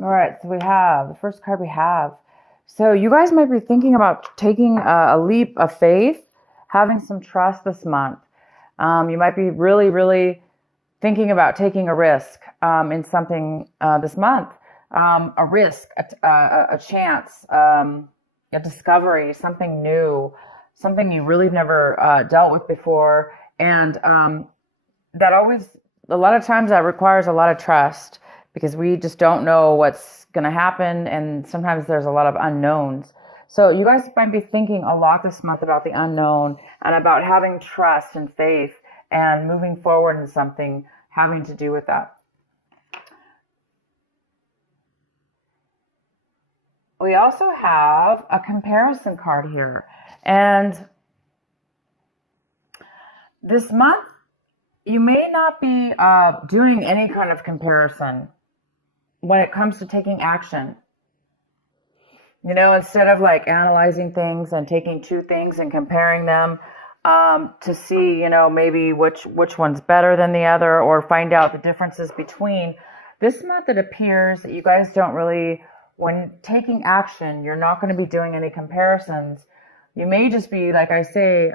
All right, so we have the first card we have. So you guys might be thinking about taking a leap of faith, having some trust this month. You might be really, really thinking about taking a risk in something this month. A risk, a chance, a discovery, something new, something you really never dealt with before. And that always, a lot of times that requires a lot of trust because we just don't know what's going to happen. And sometimes there's a lot of unknowns. So you guys might be thinking a lot this month about the unknown and about having trust and faith and moving forward in something having to do with that. We also have a comparison card here. And this month, you may not be doing any kind of comparison when it comes to taking action. Instead of like analyzing things and taking two things and comparing them to see, maybe which one's better than the other or find out the differences between. This month it appears that you guys don't really, when taking action, you're not going to be doing any comparisons. You may just be, like I say,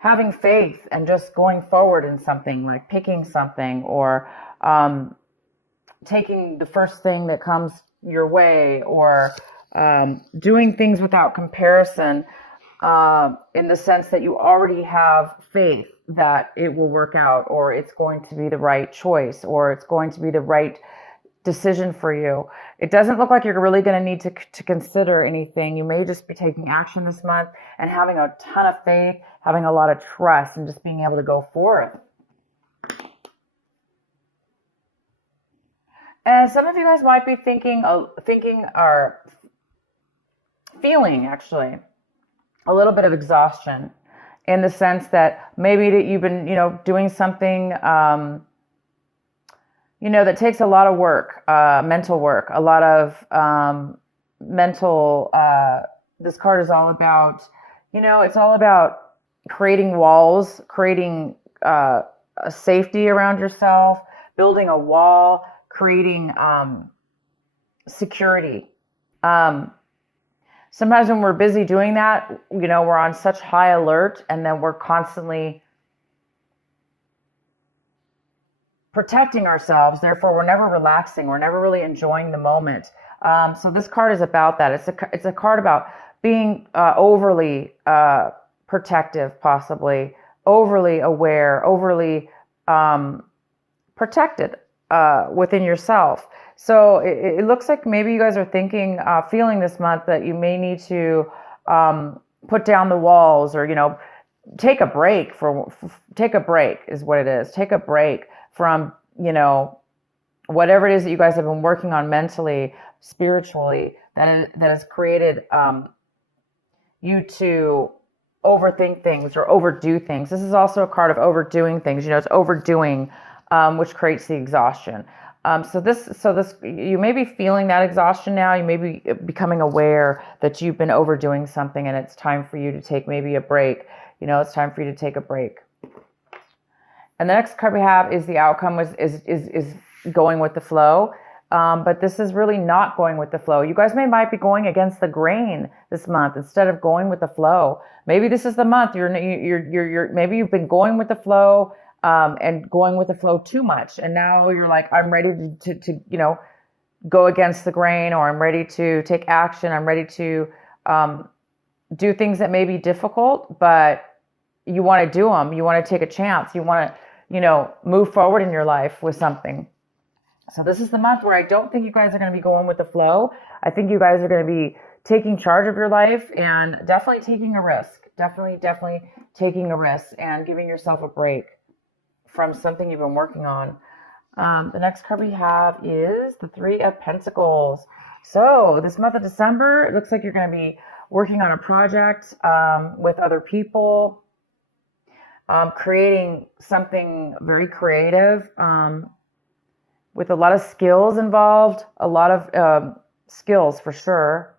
having faith and just going forward in something, like picking something or taking the first thing that comes your way or doing things without comparison in the sense that you already have faith that it will work out or it's going to be the right choice or it's going to be the right decision for you. It doesn't look like you're really going to need to consider anything. You may just be taking action this month and having a ton of faith, having a lot of trust, and just being able to go forth. And some of you guys might be thinking or feeling actually a little bit of exhaustion in the sense that maybe that you've been, doing something, that takes a lot of work, mental work, a lot of mental, this card is all about, it's all about creating walls, creating a safety around yourself, building a wall, creating security. Sometimes when we're busy doing that, we're on such high alert and then we're constantly protecting ourselves. Therefore, we're never relaxing. We're never really enjoying the moment. So this card is about that. It's a card about being overly protective, possibly overly aware, overly protected within yourself. So it looks like maybe you guys are thinking, feeling this month that you may need to put down the walls or, take a break take a break is what it is. Take a break from, whatever it is that you guys have been working on mentally, spiritually, that has created you to overthink things or overdo things. This is also a card of overdoing things. It's overdoing, which creates the exhaustion. So this, you may be feeling that exhaustion now. You may be becoming aware that you've been overdoing something and it's time for you to take maybe a break. It's time for you to take a break. And the next card we have is the outcome is going with the flow. But this is really not going with the flow. You guys might be going against the grain this month instead of going with the flow. Maybe this is the month maybe you've been going with the flow and going with the flow too much, and now you're like, I'm ready to go against the grain, or I'm ready to take action. I'm ready to do things that may be difficult, but you want to do them. You want to take a chance. You want to move forward in your life with something. So this is the month where I don't think you guys are going to be going with the flow. I think you guys are going to be taking charge of your life and definitely taking a risk. Definitely taking a risk and giving yourself a break from something you've been working on. The next card we have is the Three of Pentacles. So this month of December, it looks like you're going to be working on a project with other people, creating something very creative, with a lot of skills involved, a lot of skills for sure.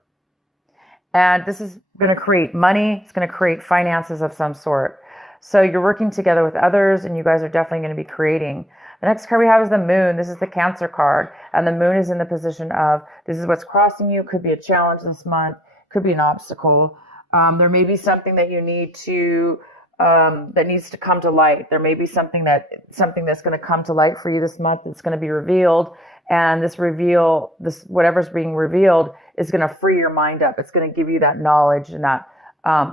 And this is going to create money. It's going to create finances of some sort. So you're working together with others, and you guys are definitely going to be creating. The next card we have is the moon. This is the Cancer card, and the moon is in the position of, this is what's crossing you. Could be a challenge this month, could be an obstacle. There may be something that you need to, that needs to come to light. There may be something that's going to come to light for you this month. It's going to be revealed, and this whatever's being revealed is going to free your mind up. It's going to give you that knowledge and that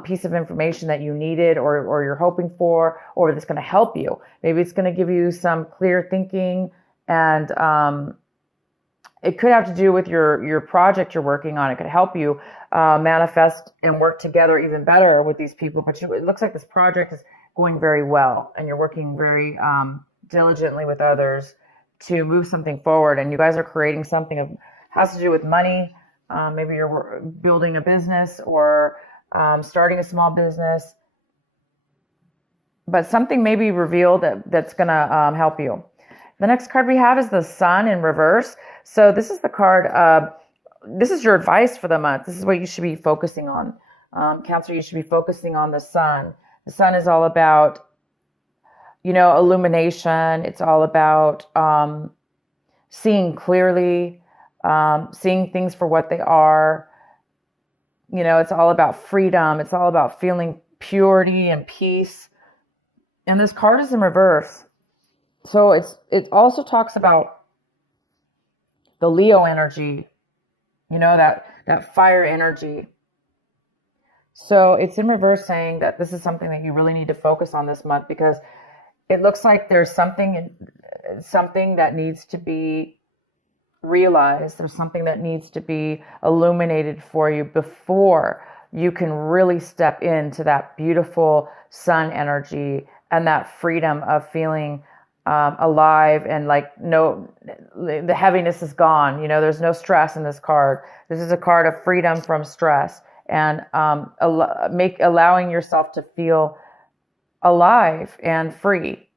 piece of information that you needed or you're hoping for, or that's going to help you. Maybe it's going to give you some clear thinking, and it could have to do with your project you're working on. It could help you manifest and work together even better with these people. But it looks like this project is going very well, and you're working very diligently with others to move something forward. And you guys are creating something that has to do with money. Maybe you're building a business or starting a small business. But something may be revealed that's going to help you. The next card we have is the Sun in reverse. So this is the card, this is your advice for the month. This is what you should be focusing on. Cancer, you should be focusing on the Sun. The Sun is all about, illumination. It's all about seeing clearly, seeing things for what they are. It's all about freedom. It's all about feeling purity and peace. And this card is in reverse. So it also talks about the Leo energy, that fire energy. So it's in reverse, saying that this is something that you really need to focus on this month, because it looks like there's something that needs to be realized. There's something that needs to be illuminated for you before you can really step into that beautiful sun energy and that freedom of feeling alive, and the heaviness is gone. There's no stress in this card. This is a card of freedom from stress, and allowing yourself to feel alive and free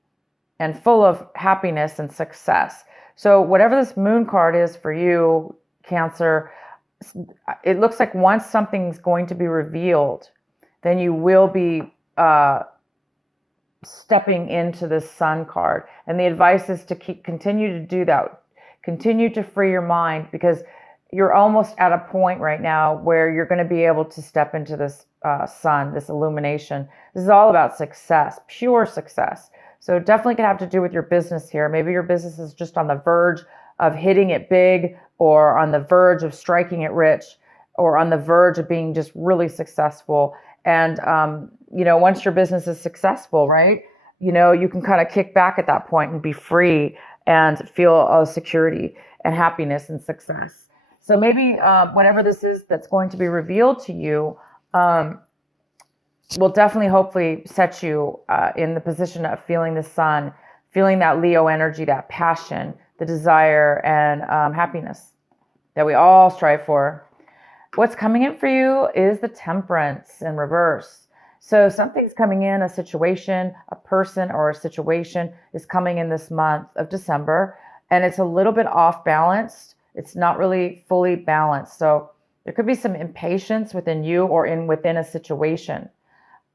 and full of happiness and success. So whatever this moon card is for you, Cancer, it looks like once something's going to be revealed, then you will be stepping into this sun card. And the advice is to continue to do that. Continue to free your mind, because you're almost at a point right now where you're going to be able to step into this sun, this illumination. This is all about success, pure success. So definitely can have to do with your business here. Maybe your business is just on the verge of hitting it big, or on the verge of striking it rich, or on the verge of being just really successful. And, once your business is successful, right, you can kind of kick back at that point and be free and feel security and happiness and success. So maybe whatever this is that's going to be revealed to you will definitely, hopefully, set you in the position of feeling the sun, feeling that Leo energy, that passion, the desire, and happiness that we all strive for. What's coming in for you is the Temperance in reverse. So something's coming in, a situation, a person or a situation is coming in this month of December, and it's a little bit off balanced. It's not really fully balanced. So there could be some impatience within you or within a situation.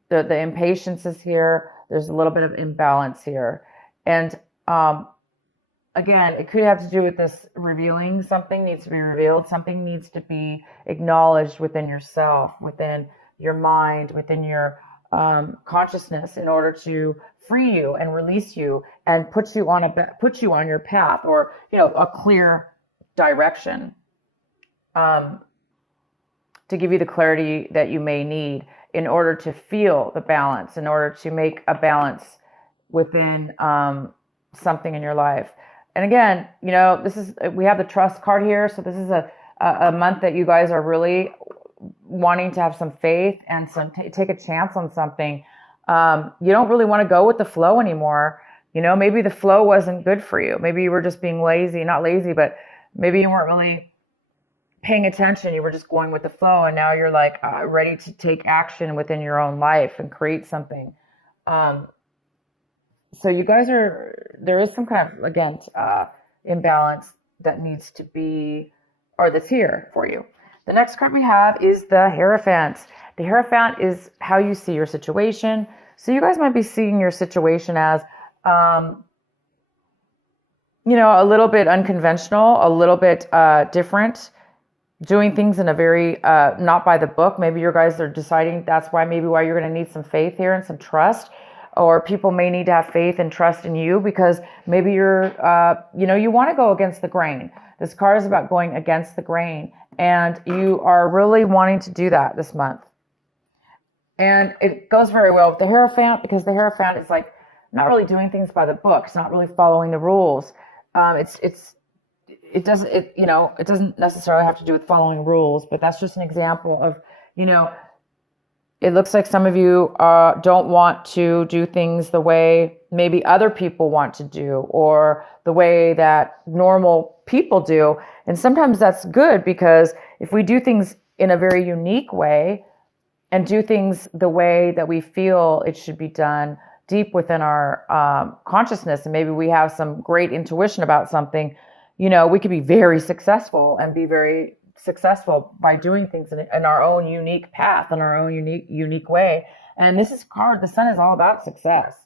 The impatience is here. There's a little bit of imbalance here. And again, it could have to do with this revealing. Something needs to be revealed. Something needs to be acknowledged within yourself, within your mind, within your consciousness, in order to free you and release you and put you on your path, or a clear direction, to give you the clarity that you may need in order to feel the balance, in order to make a balance within something in your life. And again, we have the Trust card here. So this is a month that you guys are really wanting to have some faith and take a chance on something. You don't really want to go with the flow anymore. Maybe the flow wasn't good for you. Maybe you were just being lazy, not lazy, but maybe you weren't really paying attention. You were just going with the flow. And now you're ready to take action within your own life and create something. So you guys there is some kind of, again, imbalance that needs to be, or that's here for you. The next card we have is the Hierophant. The Hierophant is how you see your situation. So you guys might be seeing your situation as, a little bit unconventional, a little bit different, doing things in a very not by the book. Maybe you guys are deciding that's why you're going to need some faith here and some trust, or people may need to have faith and trust in you because maybe you're you want to go against the grain. This card is about going against the grain, and you are really wanting to do that this month. And it goes very well with the Hierophant, because the Hierophant is like not really doing things by the book. It's not really following the rules. It doesn't necessarily have to do with following rules, but that's just an example of, it looks like some of you don't want to do things the way maybe other people want to do, or the way that normal people do. And sometimes that's good, because if we do things in a very unique way and do things the way that we feel it should be done deep within our consciousness, and maybe we have some great intuition about something, we could be very successful and be very successful by doing things in our own unique path, in our own unique way. And this is card, the Sun is all about success.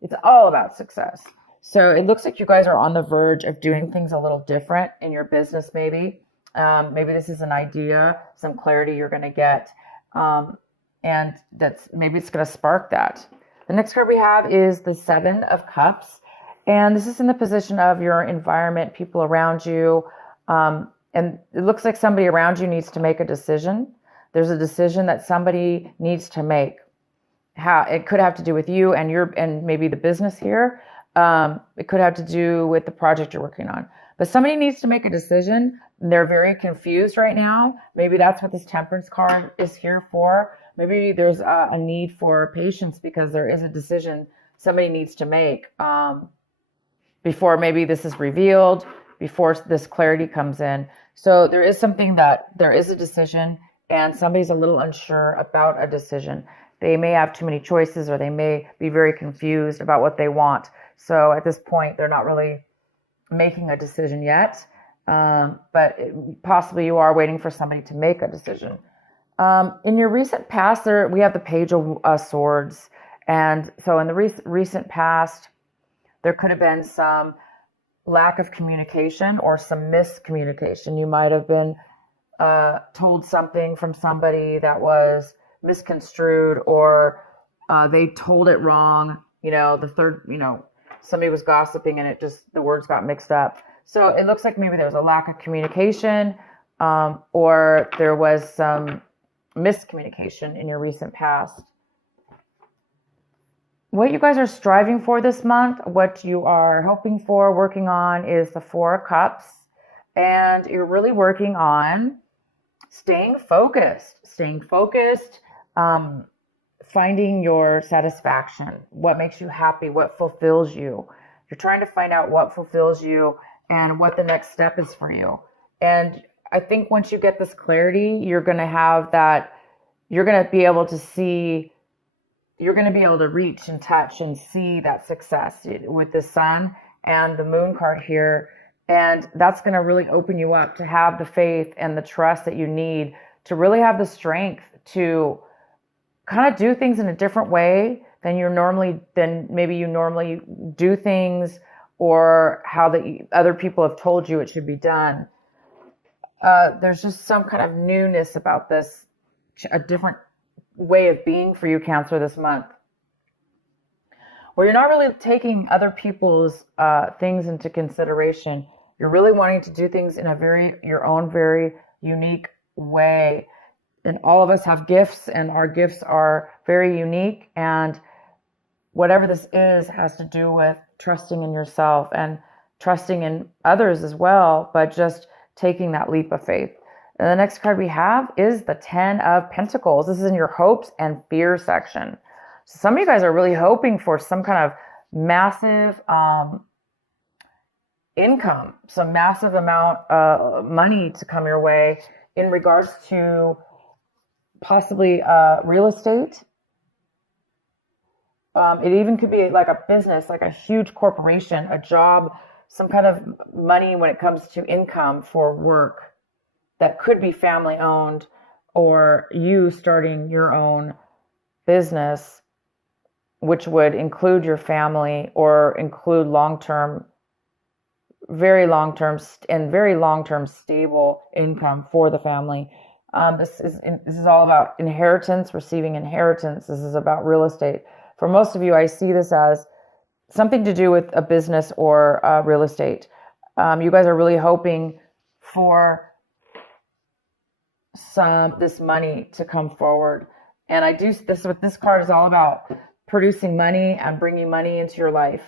It's all about success. So it looks like you guys are on the verge of doing things a little different in your business, maybe. Maybe this is an idea, some clarity you're going to get. And maybe it's going to spark that. The next card we have is the Seven of Cups. And this is in the position of your environment, people around you. And it looks like somebody around you needs to make a decision. There's a decision that somebody needs to make. It could have to do with you and maybe the business here. It could have to do with the project you're working on. But somebody needs to make a decision. They're very confused right now. Maybe that's what this Temperance card is here for. Maybe there's a need for patience, because there is a decision somebody needs to make before maybe this is revealed, before this clarity comes in. So there is a decision, and somebody's a little unsure about a decision. They may have too many choices, or they may be very confused about what they want. So at this point, they're not really making a decision yet. But possibly you are waiting for somebody to make a decision. In your recent past, we have the Page of Swords. And so in the recent past, there could have been some lack of communication or some miscommunication. You might have been told something from somebody that was misconstrued, or they told it wrong. Somebody was gossiping and the words got mixed up. So it looks like maybe there was a lack of communication, or there was some miscommunication in your recent past. What you guys are striving for this month, what you are hoping for, working on, is the Four of Cups. And you're really working on staying focused, finding your satisfaction, what makes you happy, what fulfills you. You're trying to find out what fulfills you and what the next step is for you. And I think once you get this clarity, you're going to be able to reach and touch and see that success with the Sun and the Moon card here. And that's going to really open you up to have the faith and the trust that you need to really have the strength to kind of do things in a different way than maybe you normally do things, or how the other people have told you it should be done. There's just some kind of newness about this, a different way of being for you, Cancer, this month, where you're not really taking other people's things into consideration. You're really wanting to do things in your own very unique way. And all of us have gifts, and our gifts are very unique. And whatever this is has to do with trusting in yourself and trusting in others as well, but just taking that leap of faith. And the next card we have is the Ten of Pentacles. This is in your hopes and fears section. So some of you guys are really hoping for some kind of massive income, some massive amount of money to come your way in regards to possibly real estate. It even could be like a business, like a huge corporation, a job, some kind of money when it comes to income for work that could be family owned, or you starting your own business. which would include your family or include long-term, very long-term and very long-term stable income for the family. This is all about inheritance, receiving inheritance. This is about real estate. For most of you, I see this as something to do with a business or real estate. You guys are really hoping for this money to come forward. And I do this, what this card is all about, producing money and bringing money into your life.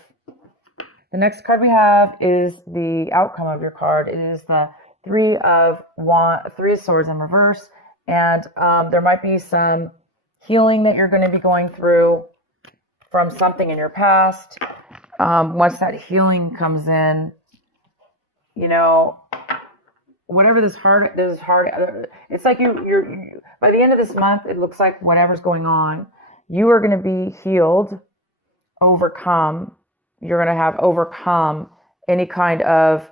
The next card we have is the outcome of your card. It is the Three of Swords in reverse. And there might be some healing that you're going to be going through from something in your past. Once that healing comes in, you know, whatever this hard, it's like you're by the end of this month, it looks like whatever's going on, you are going to be healed, overcome. You're going to have overcome any kind of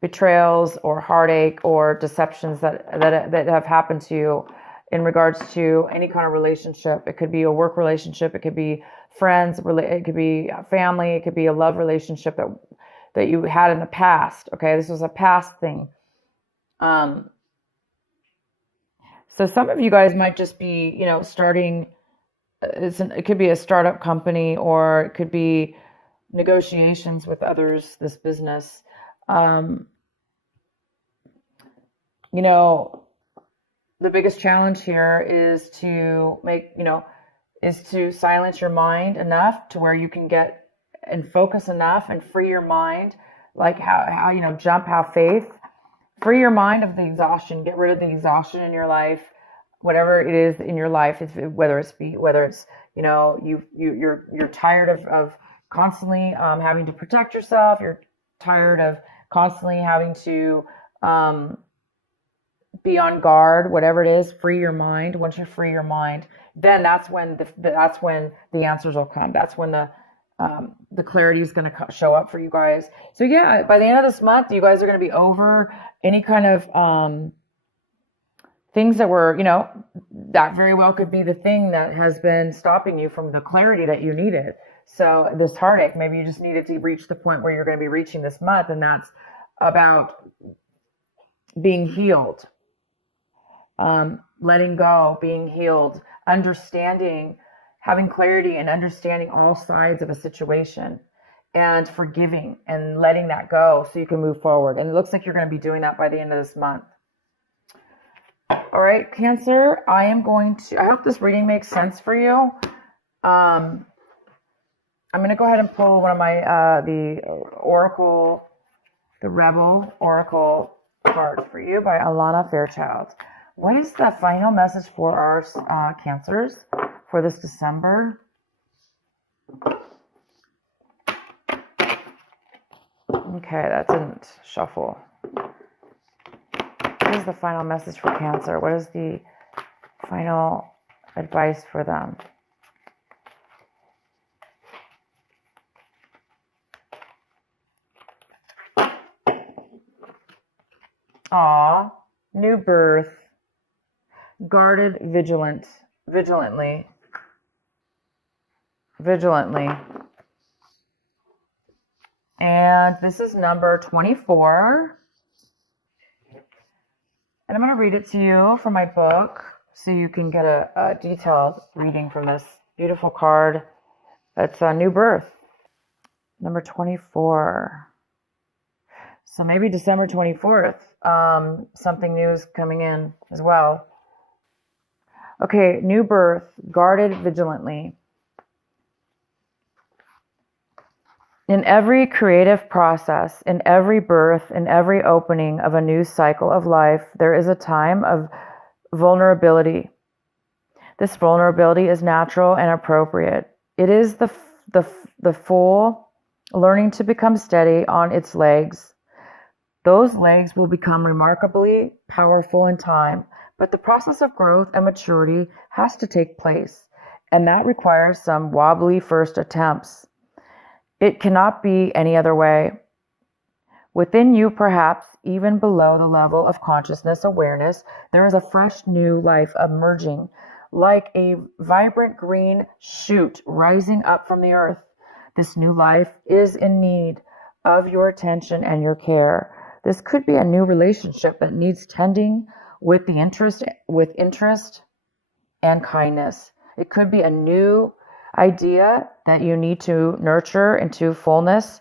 betrayals or heartache or deceptions that have happened to you in regards to any kind of relationship. It could be a work relationship, it could be friends, it could be family, it could be a love relationship that you had in the past. Okay, this was a past thing. So some of you guys might just be, you know, starting. It could be a startup company, or it could be negotiations with others. This business, you know, the biggest challenge here is to silence your mind enough to where you can get and focus enough and free your mind, like how you know, have faith, free your mind of the exhaustion, get rid of the exhaustion in your life, whatever it is in your life, whether it's you know, you're tired of constantly having to protect yourself, you're tired of constantly having to be on guard, whatever it is, free your mind. Once you free your mind, then that's when the answers will come. That's when the clarity is going to show up for you guys. So yeah, by the end of this month, you guys are going to be over any kind of things that were, you know, that very well could be the thing that has been stopping you from the clarity that you needed. So this heartache, maybe you just needed to reach the point where you're going to be reaching this month, and that's about being healed, letting go, being healed, understanding, having clarity and understanding all sides of a situation, and forgiving and letting that go so you can move forward. And it looks like you're going to be doing that by the end of this month. All right, Cancer, I hope this reading makes sense for you. I'm going to go ahead and pull one of my, the Rebel Oracle card for you by Alana Fairchild. What is the final message for our Cancers for this December? Okay, that didn't shuffle. What is the final message for Cancer? What is the final advice for them? Aw, new birth, guarded, vigilantly. And this is number 24. And I'm going to read it to you from my book so you can get a detailed reading from this beautiful card. It's a new birth, number 24. So maybe December 24th, something new is coming in as well. Okay, new birth, guarded vigilantly. In every creative process, in every birth, in every opening of a new cycle of life, there is a time of vulnerability. This vulnerability is natural and appropriate. It is the fool learning to become steady on its legs. Those legs will become remarkably powerful in time, but the process of growth and maturity has to take place, and that requires some wobbly first attempts. It cannot be any other way. Within you, perhaps even below the level of consciousness awareness, there is a fresh new life emerging like a vibrant green shoot rising up from the earth. This new life is in need of your attention and your care. This could be a new relationship that needs tending with interest and kindness. It could be a new idea that you need to nurture into fullness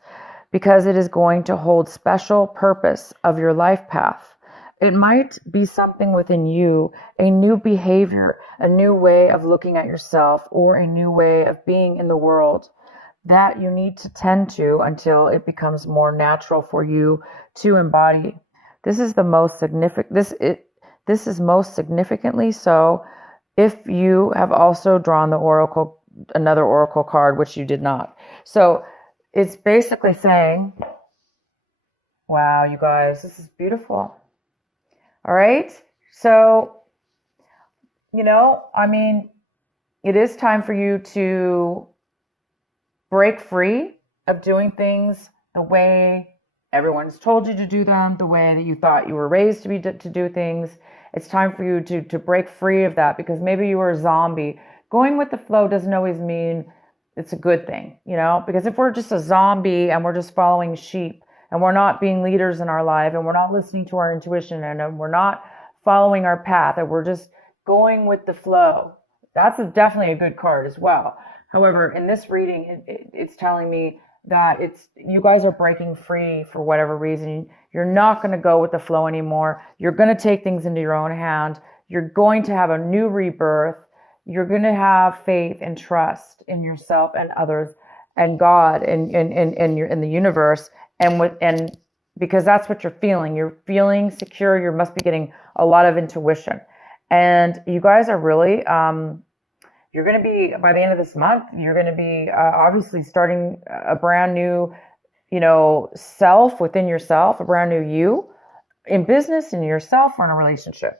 because it is going to hold special purpose of your life path. It might be something within you, a new behavior, a new way of looking at yourself, or a new way of being in the world that you need to tend to until it becomes more natural for you to embody. This is the most significant this is most significantly so if you have also drawn another oracle card, which you did not. So it's basically saying, wow, you guys, this is beautiful. All right. So, it is time for you to break free of doing things the way everyone's told you to do them, the way that you thought you were raised to do things. It's time for you to break free of that, because maybe you were a zombie. Going with the flow doesn't always mean it's a good thing, because if we're just a zombie and we're just following sheep and we're not being leaders in our life and we're not listening to our intuition and we're not following our path and we're just going with the flow, that's definitely a good card as well. However, in this reading, it's telling me that you guys are breaking free for whatever reason. You're not going to go with the flow anymore. You're going to take things into your own hand. You're going to have a new rebirth. You're going to have faith and trust in yourself and others and God and in the universe, and because that's what you're feeling. You're feeling secure. You must be getting a lot of intuition, and you guys are really. You're going to be, by the end of this month, you're going to be obviously starting a brand new, self within yourself, a brand new you in business, in yourself, or in a relationship.